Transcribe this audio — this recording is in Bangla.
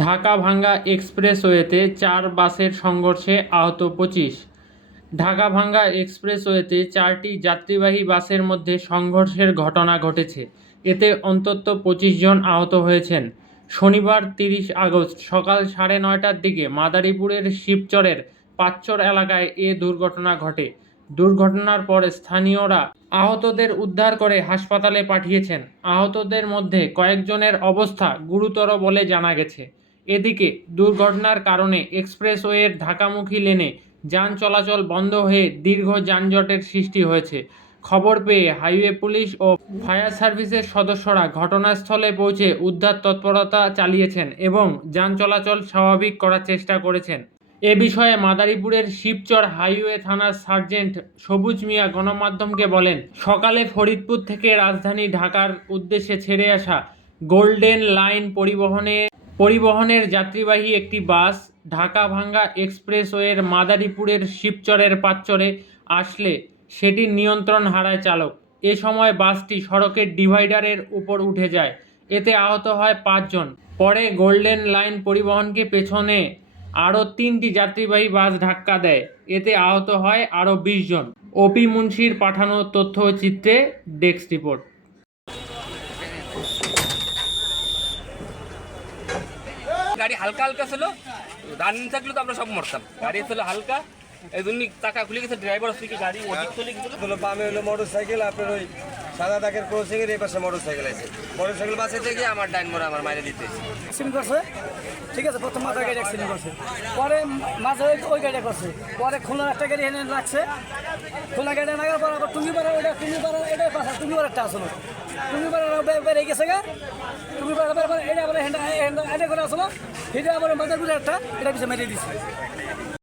ঢাকা ভাঙ্গা এক্সপ্রেসওয়েতে চার বাসের সংঘর্ষে আহত পঁচিশ। ঢাকা ভাঙ্গা এক্সপ্রেসওয়েতে চারটি যাত্রীবাহী বাসের মধ্যে সংঘর্ষের ঘটনা ঘটেছে। এতে অন্তত পঁচিশ জন আহত হয়েছেন। শনিবার তিরিশ আগস্ট সকাল সাড়ে নয়টার দিকে মাদারীপুরের শিবচরের পাঁচচর এলাকায় এ দুর্ঘটনা ঘটে। দুর্ঘটনার পরে স্থানীয়রা আহতদের উদ্ধার করে হাসপাতালে পাঠিয়েছেন। আহতদের মধ্যে কয়েকজনের অবস্থা গুরুতর বলে জানা গেছে। এদিকে দুর্ঘটনার কারণে এক্সপ্রেসওয়ের ঢাকামুখী লেনে যান চলাচল বন্ধ হয়ে দীর্ঘ যানজটের সৃষ্টি হয়েছে। খবর পেয়ে হাইওয়ে পুলিশ ও ফায়ার সার্ভিসের সদস্যরা ঘটনাস্থলে পৌঁছে উদ্ধার তৎপরতা চালিয়েছেন এবং যান চলাচল স্বাভাবিক করার চেষ্টা করেছেন। এ বিষয়ে মাদারীপুরের শিবচর হাইওয়ে থানার সার্জেন্ট সবুজ মিয়া গণমাধ্যমকে বলেন, সকালে ফরিদপুর থেকে রাজধানী ঢাকার উদ্দেশ্যে ছেড়ে আসা গোল্ডেন লাইন পরিবহনে পরিবহনের যাত্রীবাহী একটি বাস ঢাকা ভাঙ্গা এক্সপ্রেসওয়ের মাদারীপুরের শিবচরের পাচ্চরে আসলে সেটির নিয়ন্ত্রণ হারায় চালক। এ সময় বাসটি সড়কের ডিভাইডারের উপর উঠে যায়। এতে আহত হয় পাঁচজন। পরে গোল্ডেন লাইন পরিবহনকে পেছনে আরও তিনটি যাত্রীবাহী বাস ধাক্কা দেয়। এতে আহত হয় আরও বিশ জন। ওপি মুন্সির পাঠানো তথ্যচিত্রে ডেস্ক রিপোর্ট। গাড়ি হালকা হালকা ছিল রানিং থাকলে তো আমরা সব মরতাম। গাড়ি ছিল হালকা এই জন্য টাকা খুলে গেছে ড্রাইভার থেকে গাড়ি অধিক চলে গেছিল। হলো বামে হলো মোটর সাইকেল আপনার ওই সাদা দাগের ক্রসিং এর এই পাশে মোটর সাইকেল আছে। মোটর সাইকেল বাসে থেকে আমার ডাইন মোড় আমার মাইরে দিতে অ্যাক্সিডেন্ট করছে? ঠিক আছে প্রথম মাথার গাড়ি অ্যাক্সিডেন্ট করছে। পরে মাঝে ওই- ওই গাড়িটা করছে। পরে খুলনার একটা গাড়ি এনে লাগছে খুলনা গাড়ি লাগার পর আবার তুমি পাড়া ওইটা তুমি পাড়া এটাই পাশা তুমি পাড়া একটা আসলো। তুমি বেড়ে গেছে গা? তুমি এটা আবার হ্যান্ডা হ্যান্ডা করে আসলো এটা আবার মাথা গুলো একটা এটা পিছিয়ে মেরে দিচ্ছে